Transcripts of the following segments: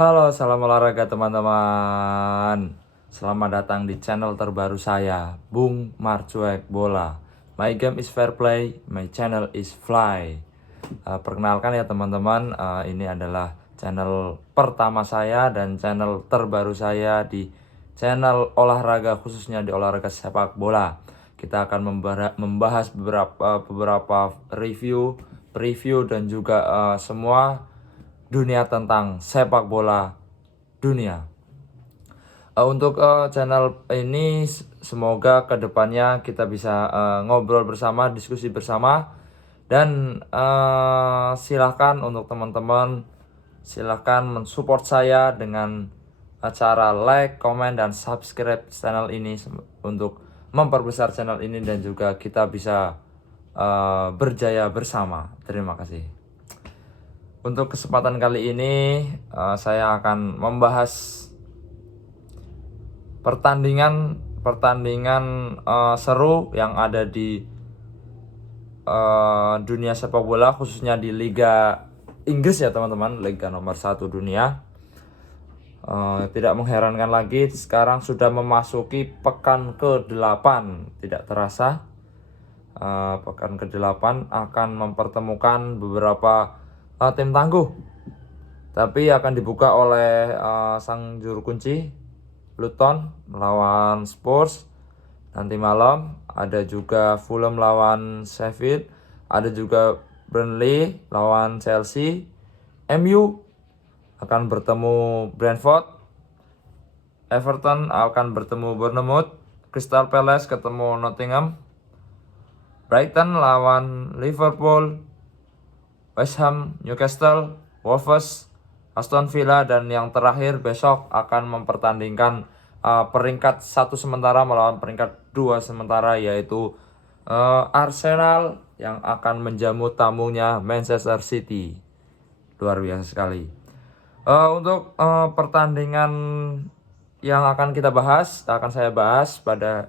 Halo, salam olahraga teman-teman. Selamat datang di channel terbaru saya, Bung Marcuek Bola. My game is fair play, my channel is fly. Perkenalkan ya teman-teman, ini adalah channel pertama saya dan channel terbaru saya di channel olahraga, khususnya di olahraga sepak bola. Kita akan membahas beberapa preview dan juga semua dunia tentang sepak bola dunia. Untuk channel ini semoga kedepannya kita bisa ngobrol bersama, diskusi bersama, dan silahkan untuk teman-teman silahkan mensupport saya dengan cara like, comment, dan subscribe channel ini untuk memperbesar channel ini dan juga kita bisa berjaya bersama. Terima kasih. Untuk kesempatan kali ini saya akan membahas pertandingan seru yang ada di dunia sepak bola, khususnya di Liga Inggris ya teman-teman, Liga nomor 1 dunia. Tidak mengherankan lagi, sekarang sudah memasuki pekan ke-8. Tidak terasa pekan ke-8 akan mempertemukan beberapa tim tangguh, tapi akan dibuka oleh sang juru kunci Luton melawan Spurs nanti malam. Ada juga Fulham lawan Sheffield, ada juga Burnley lawan Chelsea, MU akan bertemu Brentford, Everton akan bertemu Bournemouth, Crystal Palace ketemu Nottingham, Brighton lawan Liverpool, West Ham, Newcastle, Wolves, Aston Villa, dan yang terakhir besok akan mempertandingkan peringkat 1 sementara melawan peringkat 2 sementara, yaitu Arsenal yang akan menjamu tamunya Manchester City. Luar biasa sekali. Untuk pertandingan yang akan saya bahas pada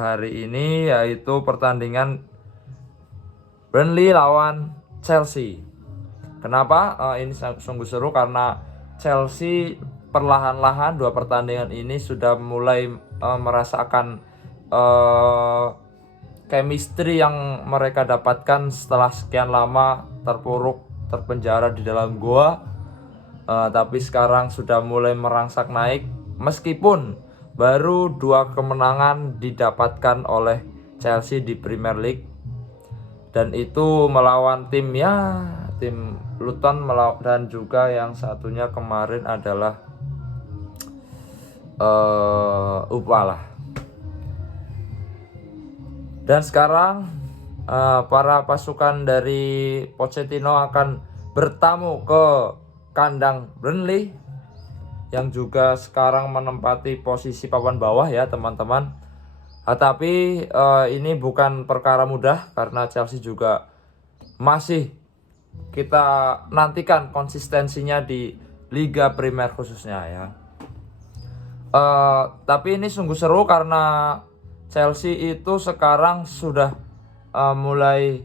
hari ini, yaitu pertandingan Burnley lawan Chelsea. Kenapa ini sungguh seru? Karena Chelsea perlahan-lahan 2 pertandingan ini sudah mulai merasakan chemistry yang mereka dapatkan setelah sekian lama terpenjara di dalam goa. Tapi sekarang sudah mulai merangsak naik, meskipun baru 2 kemenangan didapatkan oleh Chelsea di Premier League, dan itu melawan tim Luton, dan juga yang satunya kemarin adalah Upalah. Dan sekarang para pasukan dari Pochettino akan bertamu ke kandang Burnley yang juga sekarang menempati posisi papan bawah ya teman-teman. Tapi ini bukan perkara mudah karena Chelsea juga masih kita nantikan konsistensinya di Liga Primer khususnya ya. Tapi ini sungguh seru karena Chelsea itu sekarang sudah mulai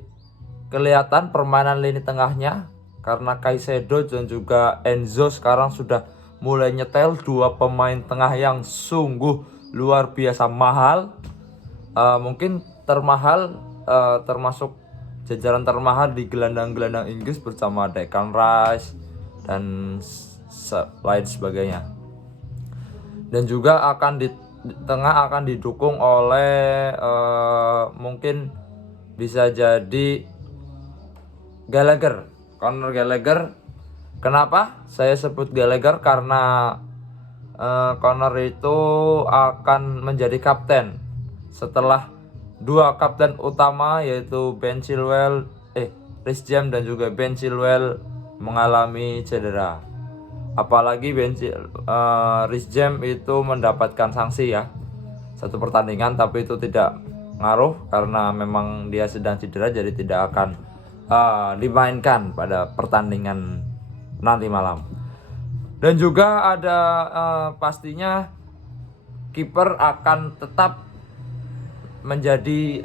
kelihatan permainan lini tengahnya, karena Caicedo dan juga Enzo sekarang sudah mulai nyetel 2 pemain tengah yang sungguh luar biasa mahal. Mungkin termahal, termasuk jajaran termahal di gelandang-gelandang Inggris bersama Declan Rice dan lain sebagainya. Dan juga di tengah akan didukung oleh mungkin bisa jadi Conor Gallagher. Kenapa saya sebut Gallagher? Karena Conor itu akan menjadi kapten setelah 2 kapten utama yaitu Reece James dan juga Ben Chilwell mengalami cedera. Apalagi Reece James itu mendapatkan sanksi ya, 1 pertandingan, tapi itu tidak ngaruh karena memang dia sedang cedera, jadi tidak akan dimainkan pada pertandingan nanti malam. Dan juga ada pastinya kiper akan tetap menjadi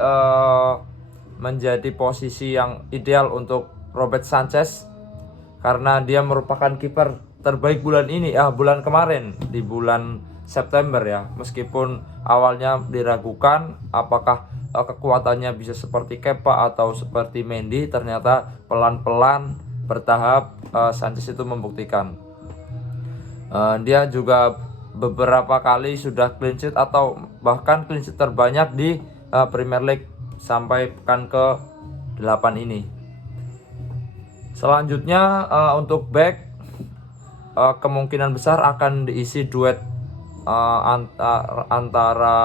posisi yang ideal untuk Robert Sanchez, karena dia merupakan kiper terbaik bulan ini, bulan kemarin di bulan September ya. Meskipun awalnya diragukan apakah kekuatannya bisa seperti Kepa atau seperti Mendy, ternyata pelan-pelan bertahap Sanchez itu membuktikan. Dia juga beberapa kali sudah clean sheet atau bahkan clean sheet terbanyak di Premier League sampai pekan ke-8 ini. Selanjutnya untuk back kemungkinan besar akan diisi duet antara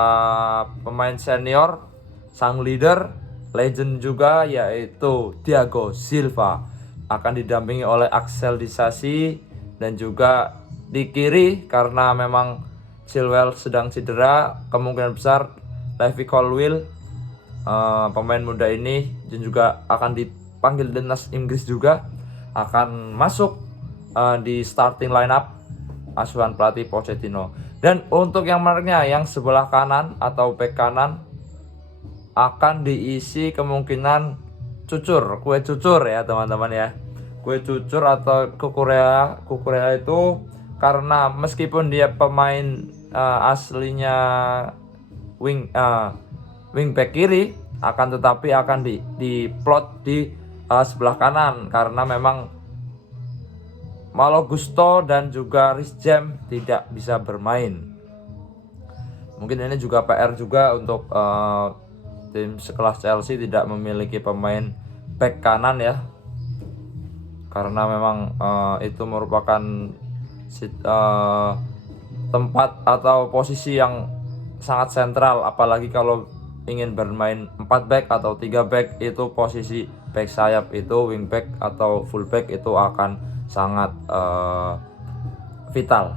pemain senior, sang leader, legend juga, yaitu Thiago Silva, akan didampingi oleh Axel Disasi, dan juga di kiri karena memang Chilwell sedang cedera, kemungkinan besar Levi Colwill, pemain muda ini, dan juga akan dipanggil timnas Inggris juga, akan masuk di starting lineup asuhan pelatih Pochettino. Dan untuk yang menariknya, yang sebelah kanan atau back kanan akan diisi kemungkinan kue cucur ya teman-teman ya. Kue cucur atau Kukurea itu karena meskipun dia pemain aslinya wingback kiri, akan tetapi akan diplot di sebelah kanan karena memang Malo Gusto dan juga Reece James tidak bisa bermain. Mungkin ini juga PR juga untuk tim sekelas Chelsea tidak memiliki pemain back kanan ya, karena memang itu merupakan tempat atau posisi yang sangat sentral, apalagi kalau ingin bermain 4 back atau 3 back, itu posisi back sayap itu, wing back atau full back itu akan sangat vital.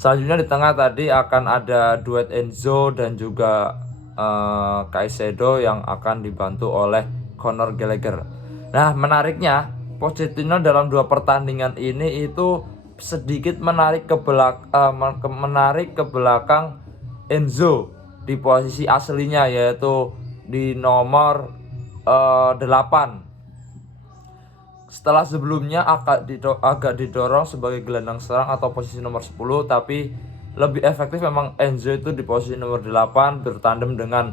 Selanjutnya di tengah tadi akan ada duet Enzo dan juga Caicedo yang akan dibantu oleh Conor Gallagher. Nah, menariknya Pochettino dalam 2 pertandingan ini itu sedikit menarik ke belakang Enzo di posisi aslinya, yaitu di nomor 8. Setelah sebelumnya agak didorong sebagai gelandang serang atau posisi nomor 10, tapi lebih efektif memang Enzo itu di posisi nomor 8 bertandem dengan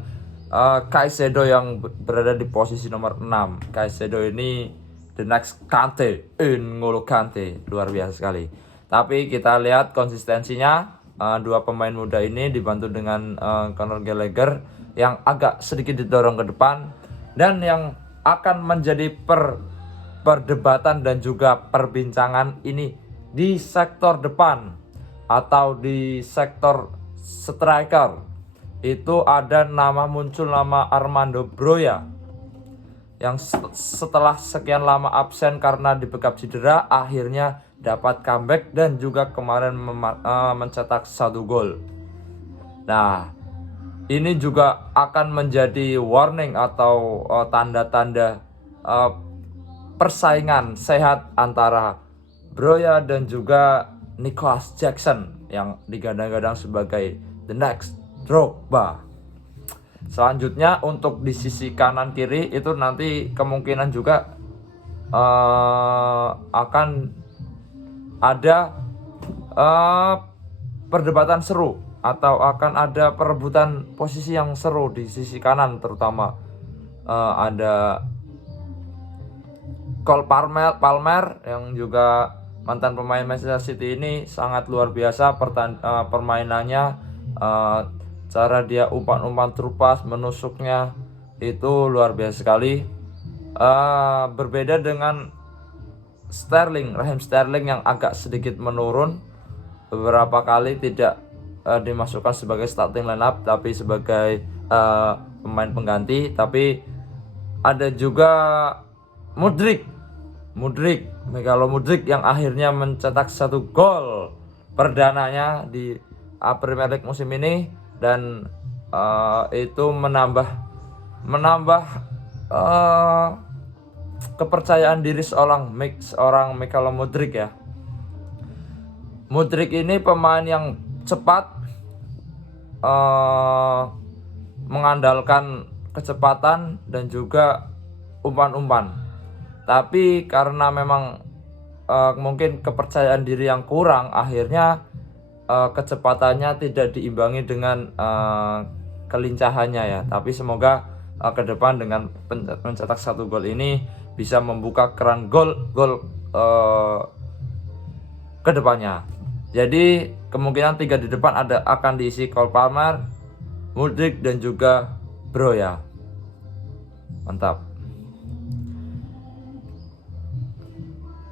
Caicedo yang berada di posisi nomor 6. Caicedo ini the next Kante, N'Golo Kante, luar biasa sekali. Tapi kita lihat konsistensinya, 2 pemain muda ini dibantu dengan Conor Gallagher yang agak sedikit didorong ke depan, dan yang akan menjadi perdebatan dan juga perbincangan ini di sektor depan atau di sektor striker itu ada muncul nama Armando Broja yang setelah sekian lama absen karena dibekap cedera akhirnya dapat comeback dan juga kemarin mencetak 1 gol. Nah, ini juga akan menjadi warning atau tanda-tanda persaingan sehat antara Broja dan juga Nicholas Jackson yang digadang-gadang sebagai the next Drogba. Selanjutnya untuk di sisi kanan kiri itu nanti kemungkinan juga akan ada perdebatan seru atau akan ada perebutan posisi yang seru di sisi kanan, terutama ada Cole Palmer yang juga mantan pemain Manchester City ini sangat luar biasa permainannya, cara dia umpan-umpan terupas menusuknya itu luar biasa sekali. Berbeda dengan Raheem Sterling yang agak sedikit menurun, beberapa kali tidak dimasukkan sebagai starting lineup tapi sebagai pemain pengganti. Tapi ada juga Migalo Mudryk yang akhirnya mencetak 1 gol perdananya di Premier League musim ini, dan itu menambah kepercayaan diri seorang Migalo Mudryk ya. Mudryk ini pemain yang cepat, mengandalkan kecepatan dan juga umpan-umpan. Tapi karena memang mungkin kepercayaan diri yang kurang, akhirnya kecepatannya tidak diimbangi dengan kelincahannya ya. Tapi semoga ke depan dengan mencetak 1 gol ini bisa membuka keran gol ke depannya. Jadi kemungkinan 3 di depan akan diisi Cole Palmer, Mudryk dan juga Broja. Mantap.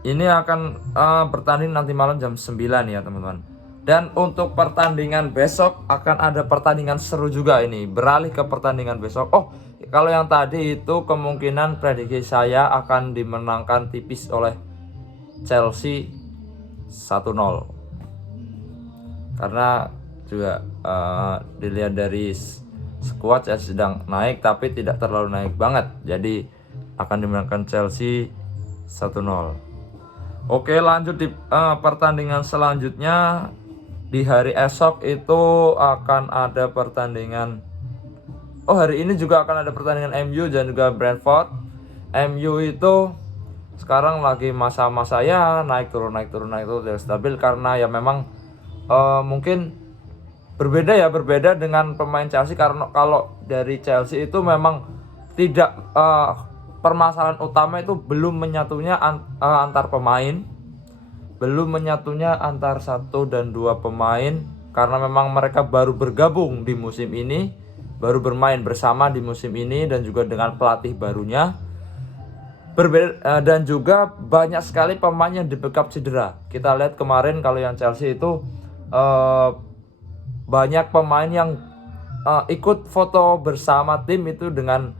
Ini akan bertanding nanti malam jam 9 ya teman-teman. Dan untuk pertandingan besok akan ada pertandingan seru juga ini. Beralih ke pertandingan besok. Oh, kalau yang tadi itu kemungkinan prediksi saya akan dimenangkan tipis oleh Chelsea 1-0. Karena juga dilihat dari skuad ya sedang naik tapi tidak terlalu naik banget. Jadi akan dimenangkan Chelsea 1-0. Oke, lanjut di pertandingan selanjutnya. Di hari esok itu akan ada pertandingan. Oh, hari ini juga akan ada pertandingan MU dan juga Brentford. MU itu sekarang lagi masa-masa ya naik turun tidak stabil karena ya memang mungkin berbeda dengan pemain Chelsea. Karena kalau dari Chelsea itu memang tidak permasalahan utama itu belum menyatunya antar pemain, belum menyatunya antar 1 dan 2 pemain, karena memang mereka baru bergabung di musim ini, baru bermain bersama di musim ini dan juga dengan pelatih barunya. Berbeda, dan juga banyak sekali pemain yang di-backup cedera. Kita lihat kemarin kalau yang Chelsea itu banyak pemain yang ikut foto bersama tim itu dengan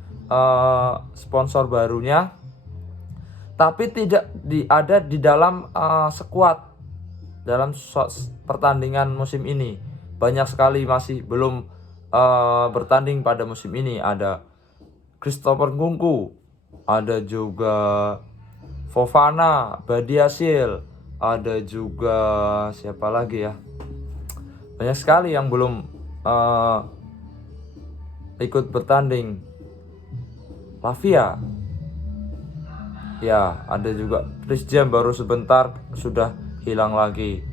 sponsor barunya, tapi tidak ada di dalam skuad dalam pertandingan musim ini. Banyak sekali masih belum bertanding pada musim ini. Ada Christopher Nkunku, ada juga Fofana, Badiashile, ada juga siapa lagi ya, banyak sekali yang belum ikut bertanding. Lavia ya, ada juga Chris James baru sebentar sudah hilang lagi.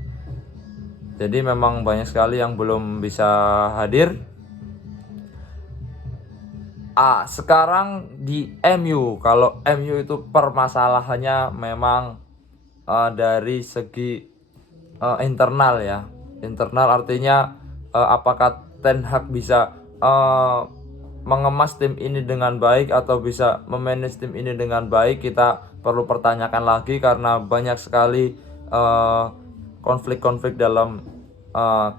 Jadi memang banyak sekali yang belum bisa hadir. Sekarang di MU, kalau MU itu permasalahannya memang dari segi internal ya. Internal artinya apakah Ten Hag bisa mengemas tim ini dengan baik atau bisa memanage tim ini dengan baik, kita perlu pertanyakan lagi karena banyak sekali konflik-konflik dalam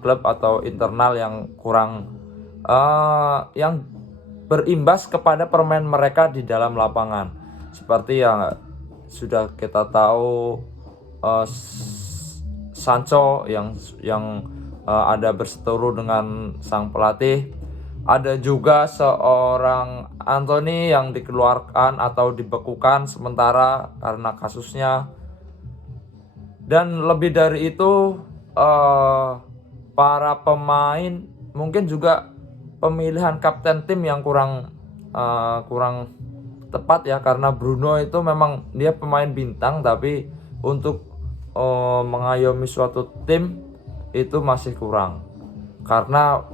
klub atau internal yang kurang yang berimbas kepada permain mereka di dalam lapangan. Seperti yang sudah kita tahu, Sancho yang ada berseteru dengan sang pelatih. Ada juga seorang Anthony yang dikeluarkan atau dibekukan sementara karena kasusnya. Dan lebih dari itu para pemain, mungkin juga pemilihan kapten tim yang kurang tepat ya, karena Bruno itu memang dia pemain bintang tapi untuk mengayomi suatu tim itu masih kurang karena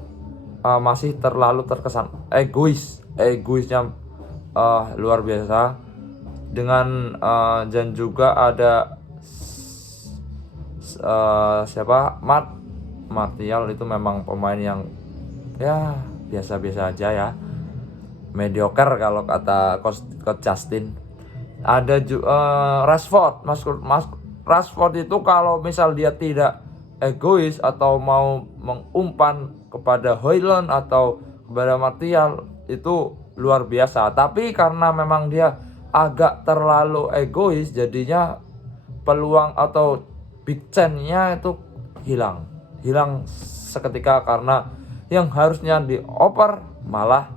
masih terlalu terkesan egoisnya luar biasa dengan dan juga ada siapa Martial itu memang pemain yang ya biasa-biasa aja ya, mediocre kalau kata Coach Justin. Ada Rashford. Rashford itu kalau misal dia tidak egois atau mau mengumpan kepada Højlund atau kepada Martial itu luar biasa. Tapi karena memang dia agak terlalu egois, jadinya peluang atau big chance-nya itu hilang seketika karena yang harusnya dioper malah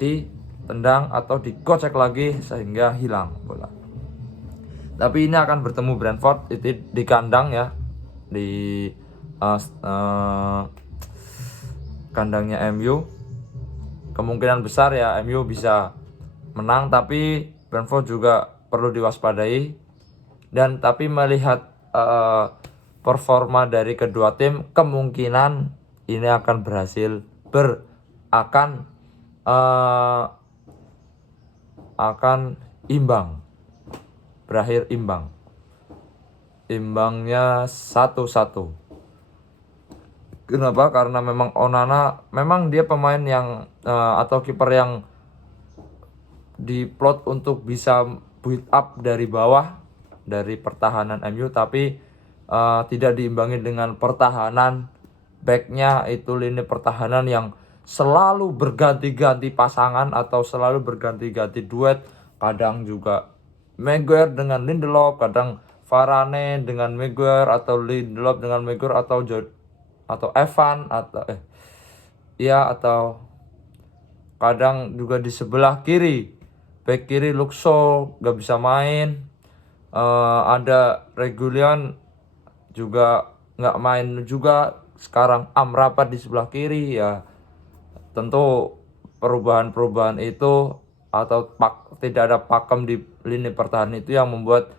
ditendang atau digocek lagi sehingga hilang bola. Tapi ini akan bertemu Brentford itu di kandang ya, di kandangnya MU. Kemungkinan besar ya MU bisa menang, tapi Brentford juga perlu diwaspadai Dan tapi melihat performa dari kedua tim, kemungkinan ini akan berhasil akan imbang, berakhir imbang. Imbangnya 1-1. Kenapa? Karena memang Onana memang dia pemain yang atau kiper yang diplot untuk bisa build up dari bawah, dari pertahanan MU, tapi tidak diimbangi dengan pertahanan backnya, itu lini pertahanan yang selalu berganti-ganti pasangan atau selalu berganti-ganti duet. Kadang juga Maguire dengan Lindelof, kadang Varane dengan Maguire, atau Lindelof dengan Maguire, atau Evan, atau kadang juga di sebelah kiri, back kiri Luxo gak bisa main. Ada Reguilon juga nggak main juga. Sekarang Amrabat di sebelah kiri. Ya tentu perubahan-perubahan itu atau tidak ada pakem di lini pertahanan itu yang membuat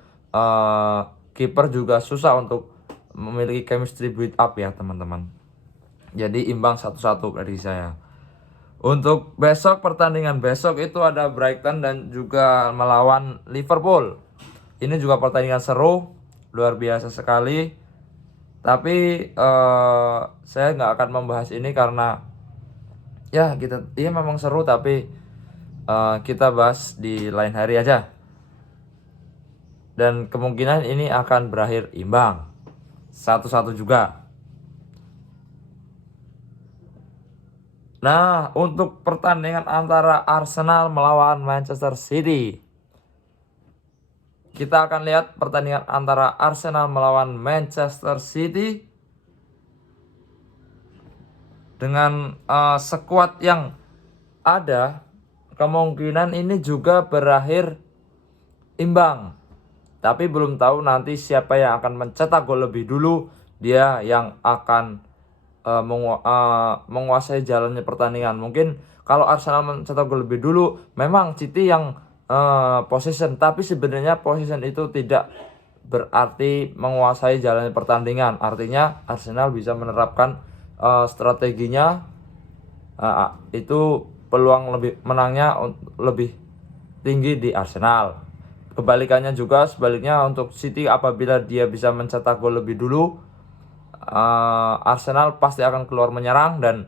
kiper juga susah untuk memiliki chemistry build up ya teman-teman. Jadi imbang 1-1 dari saya. Untuk besok, pertandingan besok itu ada Brighton dan juga melawan Liverpool. Ini juga pertandingan seru, luar biasa sekali. Tapi saya nggak akan membahas ini karena ya memang seru, tapi kita bahas di lain hari aja. Dan kemungkinan ini akan berakhir imbang 1-1 juga. Nah, untuk pertandingan antara Arsenal melawan Manchester City, kita akan lihat pertandingan antara Arsenal melawan Manchester City dengan skuad yang ada. Kemungkinan ini juga berakhir imbang, tapi belum tahu nanti siapa yang akan mencetak gol lebih dulu, dia yang akan menguasai jalannya pertandingan. Mungkin kalau Arsenal mencetak gol lebih dulu, memang City yang possession, tapi sebenarnya possession itu tidak berarti menguasai jalannya pertandingan. Artinya Arsenal bisa menerapkan strateginya, itu peluang lebih menangnya lebih tinggi di Arsenal. Kebalikannya juga, sebaliknya untuk City, apabila dia bisa mencetak gol lebih dulu, Arsenal pasti akan keluar menyerang, dan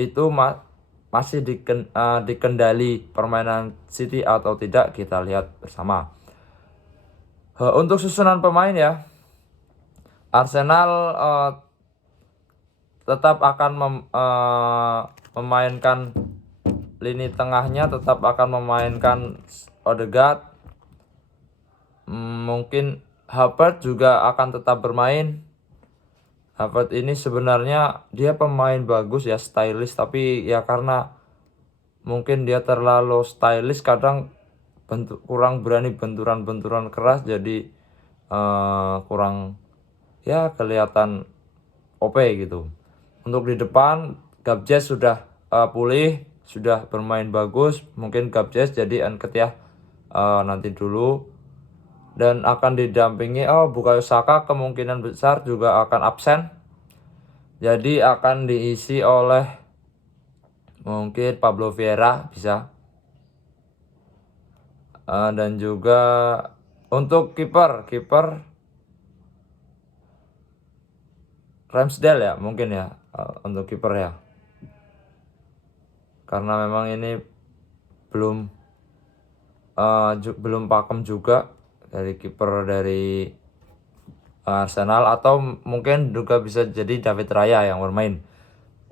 itu masih dikendali permainan City atau tidak, kita lihat bersama. Untuk susunan pemain ya, Arsenal tetap akan memainkan lini tengahnya, tetap akan memainkan Odegaard. Mungkin Havertz juga akan tetap bermain. Havertz ini sebenarnya dia pemain bagus ya, stylish, tapi ya karena mungkin dia terlalu stylish, kadang kurang berani benturan-benturan keras, jadi kurang ya kelihatan OP gitu. Untuk di depan, Gabjes sudah pulih, sudah bermain bagus. Mungkin Gabjes jadi Nketiah nanti dulu, dan akan didampingi Bukayo Saka kemungkinan besar juga akan absen. Jadi akan diisi oleh mungkin Pablo Vieira bisa. Dan juga untuk kiper Ramsdale ya, mungkin ya untuk kiper ya. Karena memang ini belum pakem juga dari kiper dari Arsenal, atau mungkin juga bisa jadi David Raya yang bermain.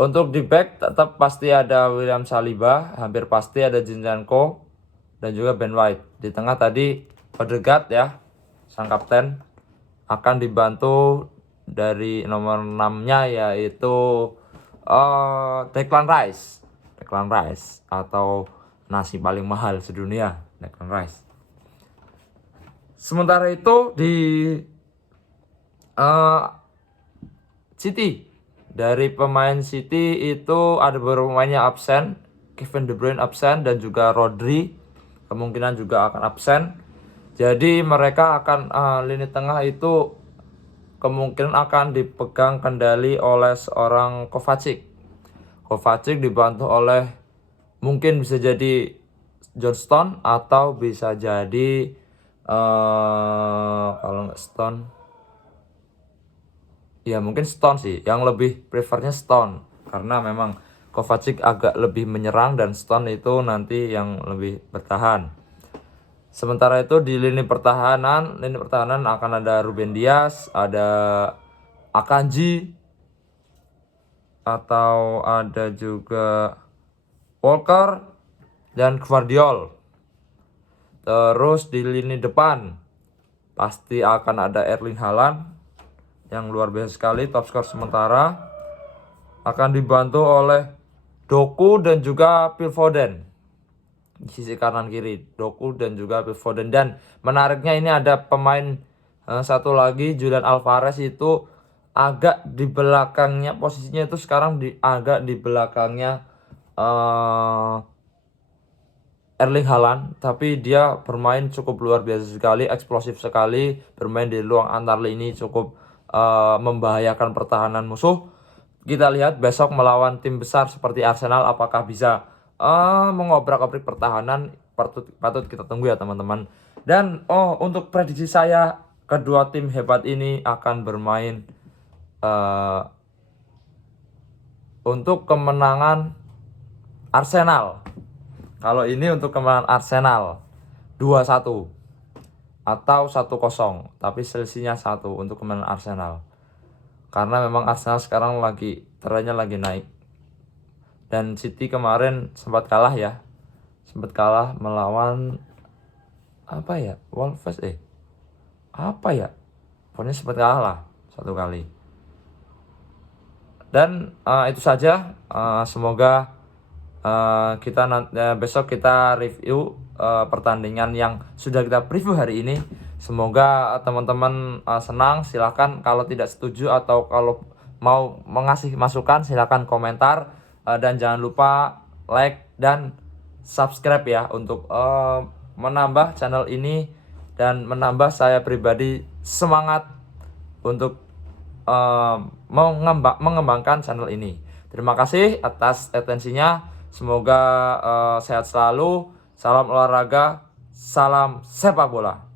Untuk di back tetap pasti ada William Saliba, hampir pasti ada Zinchenko dan juga Ben White. Di tengah tadi Odegaard ya, sang kapten, akan dibantu dari nomor 6-nya yaitu Declan Rice atau nasi paling mahal sedunia, Declan Rice. Sementara itu di City, dari pemain City itu ada beberapa pemainnya absen. Kevin De Bruyne absen, dan juga Rodri. kemungkinan juga akan absen. Jadi mereka akan lini tengah itu kemungkinan akan dipegang kendali oleh seorang Kovacic. Kovacic dibantu oleh mungkin bisa jadi Johnston atau bisa jadi kalau nggak Stone, ya mungkin Stone sih. Yang lebih prefernya Stone karena memang Kovacic agak lebih menyerang dan Stone itu nanti yang lebih bertahan. Sementara itu di lini pertahanan akan ada Ruben Dias, ada Akanji, atau ada juga Walker dan Gvardiol. Terus di lini depan pasti akan ada Erling Haaland yang luar biasa sekali, top skor sementara. Akan dibantu oleh Doku dan juga Phil Foden di sisi kanan kiri, Doku dan juga Phil Foden. Dan menariknya ini ada pemain satu lagi, Julian Alvarez, itu agak di belakangnya, posisinya itu sekarang agak di belakangnya Erling Haaland, tapi dia bermain cukup luar biasa sekali, eksplosif sekali, bermain di ruang antar lini cukup membahayakan pertahanan musuh. Kita lihat besok melawan tim besar seperti Arsenal apakah bisa mengobrak-abrik pertahanan. Patut kita tunggu ya teman-teman. Dan untuk prediksi saya, kedua tim hebat ini akan bermain untuk kemenangan Arsenal. Kalau ini untuk kemenangan Arsenal 2-1 atau 1-0, tapi selisihnya 1 untuk kemenangan Arsenal. Karena memang Arsenal sekarang trennya lagi naik. Dan City kemarin sempat kalah ya. Sempat kalah melawan Wolves pokoknya sempat kalah lah 1 kali. Dan itu saja. Semoga kita besok kita review pertandingan yang sudah kita preview hari ini. Semoga teman-teman senang. Silahkan kalau tidak setuju atau kalau mau mengasih masukan silahkan komentar, dan jangan lupa like dan subscribe ya untuk menambah channel ini dan menambah saya pribadi semangat untuk mengembangkan channel ini. Terima kasih atas atensinya. Semoga sehat selalu. Salam olahraga, salam sepak bola.